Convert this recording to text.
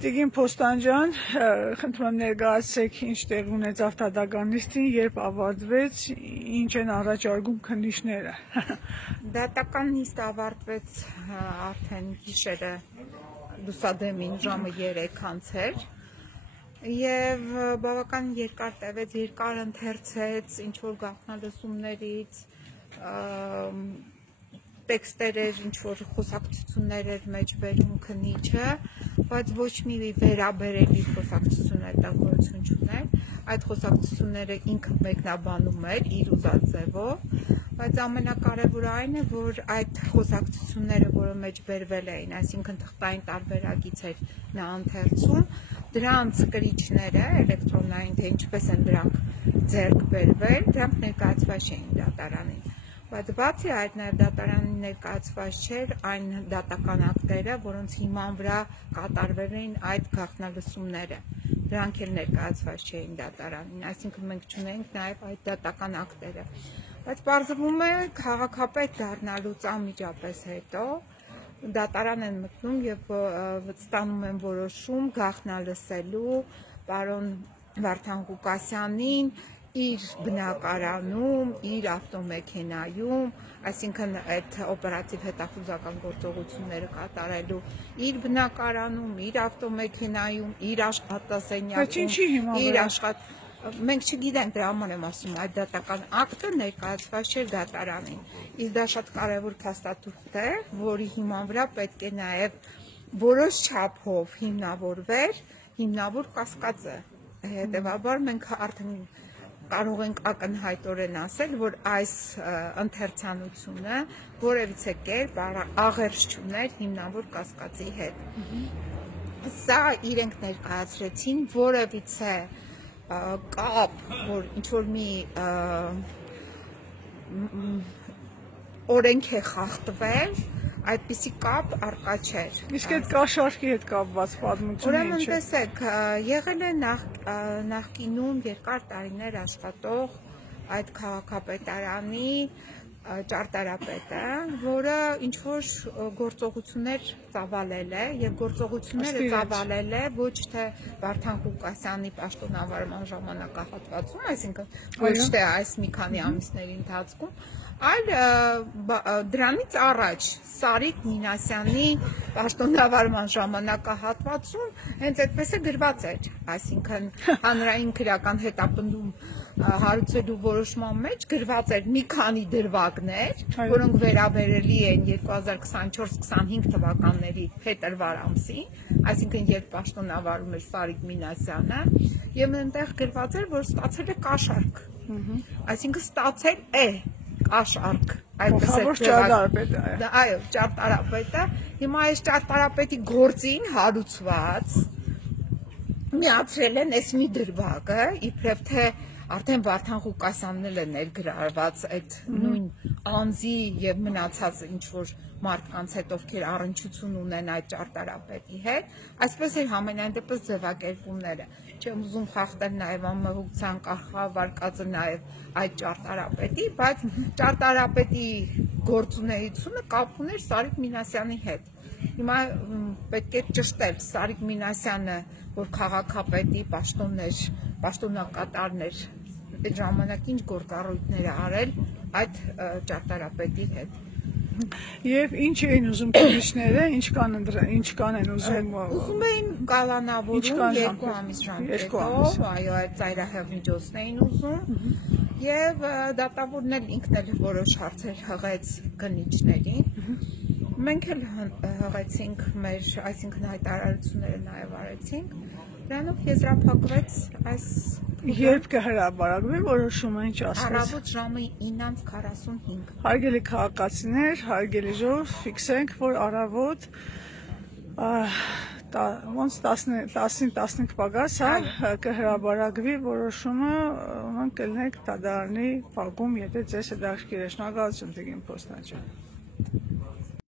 Տիկին Փոստան ջան, խնդրում եմ ներկայացրեք ինչ տեղի ունեցավ դատական նիստին, երբ ավարտվեց, ինչ են առաջարկում քննիչները։ Դատական նիստը ավարտվեց արդեն գիշերը լուսադեմին ժամը 3 անցեր եւ բավական երկար տևեց, երկար ընթերցեց ինչ որ գաղտնալսումներից, տեքստեր էր, ինչ որ խոսակցություններ էր մեջ բերում քննիչը, բայց ոչ մի վերաբերելի խոսակցություններ տագորություն չուներ, այդ խոսակցությունները ինքը մեկնաբանում էր իր ուզած ձևով, բայց ամենակարևորը այն է, որ այդ խոսակցությունները, որը մեջ բերվել էին, այսինքն թղթային տարբերակից էր նա ընթերցում, դրանց կրիչները, էլեկտրոնային, թե ինչպես են դրանք ձեռք բերվել, դրանք ներկայացված չէին դատարանին։ Բայց բացի այդ նաև դատարանին ներկայացված չէր այն դատական ակտերը, որոնց հիման վրա կատարվել էին այդ գաղտնալսումները, դրանք էլ ներկայացված չէին դատարանին, այսինքն մենք չունենք նաև այդ դատական ակտերը։ Բայց պարզվում է քաղաքապետ դառնալուց անմիջապես հետո դատարան են մտնում եւ ստանում են որոշում գաղտնալսելու պարոն Վարդան Ղուկասյանին իր բնակարանում, իր ավտոմեքենայում, այսինքն այդ օպերատիվ հետախուզական գործողությունները կատարելու իր բնակարանում, իր ավտոմեքենայում, իր աշխատասենյակում, իր մենք չգիտենք, դրա համար եմ ասում, այդ դատական ակտը ներկայացված չէր դատարանին։ Իսկ դա շատ կարևոր փաստաթուղթ է, որի հիման վրա պետք է նաև որոշ չափով հիմնավորվեր հիմնավոր կասկածը։ Հետևաբար մենք արդեն կարող ենք ակնհայտորեն ասել, որ այս ընթերցանությունը որևիցե կերպ աղերս չուներ հիմնավոր կասկածի հետ։ Սա իրենք ներկայացրեցին որևիցե կապ, որ ինչ-որ մի օրենք է խախտվել, այդպիսի կապ առկա չէր։ Իսկ այդ կաշառքի հետ կապված պատմությունը Ուրեմն տեսեք, եղել է նախկինում երկար տարիներ աշխատող այդ քաղաքապետարանի ճարտարապետը, որը ինչ-որ գործողություններ ծավալել է եւ գործողությունները ծավալել է ոչ թե Վարդան Ղուկասյանի պաշտոնավարման ժամանակահատվածում, այսինքն ոչ թե այս մի քանի ամիսների ընթացքում, այլ դրանից առաջ Սարիկ Մինասյանի պաշտոնավարման ժամանակահատվածում հենց այդպես է գրված էր, այսինքն հանրային քրեական հետապնդում հարուցելու որոշման մեջ գրված էր մի քանի դրվագներ, որոնք վերաբերելի են 2024-25 թվականների փետրվար ամսին, այսինքն երբ պաշտոնավարում էր Սարիկ Մինասյանը, եւ այնտեղ գրված էր, որ ստացել է կաշառք, այսինքն ստացել է կաշառք, այդպես է ճարտարապետը։ Այո, ճարտարապետը, հիմա այս ճարտարապետի գործին հարուցված միացրել են այս մի դրվագը, իբրև թե արդեն Վարդան Ղուկասյանն էլ է ներգրավված այդ նույն անձի եւ մնացած ինչ-որ մարդկանց հետ, ովքեր առնչություն ունեն այդ ճարտարապետի հետ, այսպես էր համենայն դեպս ձևակերպումները։ Չեմ ուզում խախտել նաեւ անմեղության կարգավարկածը նաեւ այդ ճարտարապետի, բայց ճարտարապետի գործունեությունը կապ ուներ Սարիկ Մինասյանի հետ։ Հիմա պետք է ճշտել Սարիկ Մինասյանը, որ քաղաքապետի պաշտոններ, պաշտոնակատարներ այդ ժամանակ ինչ գործառույթներ է արել այդ ճարտարապետի հետ։ Եվ ինչ էին ուզում քննիչները, ինչ կանեն ուզում։ Ուզում էին կալանավորում 2 ամիս ժամկետով, այո, այդ ծայրահեղ միջոցն էին ուզում, եւ դատավորն էլ ինքն էլ որոշ հարցեր հղեց քննիչներին։ Մենք էլ հղեցինք մեր, այսինքն հայտարարությունները նաև արեցինք, դրանով եզրափակվեց այս Երբ կհրապարակվի որոշումը, ինչ ասես։ Առավոտ ժամը 9:45։ Հարգելի քաղաքացիներ, հարգելի ժողով, ֆիքսենք, որ առավոտ ոնց 10-15 պագաս կհրապարակվի որոշումը, ոնց կլինեք դատարանի փակում, եթե ձեզ հետաքրքիր է։ Շնորհակալություն, Տիկին Փոստան ջան։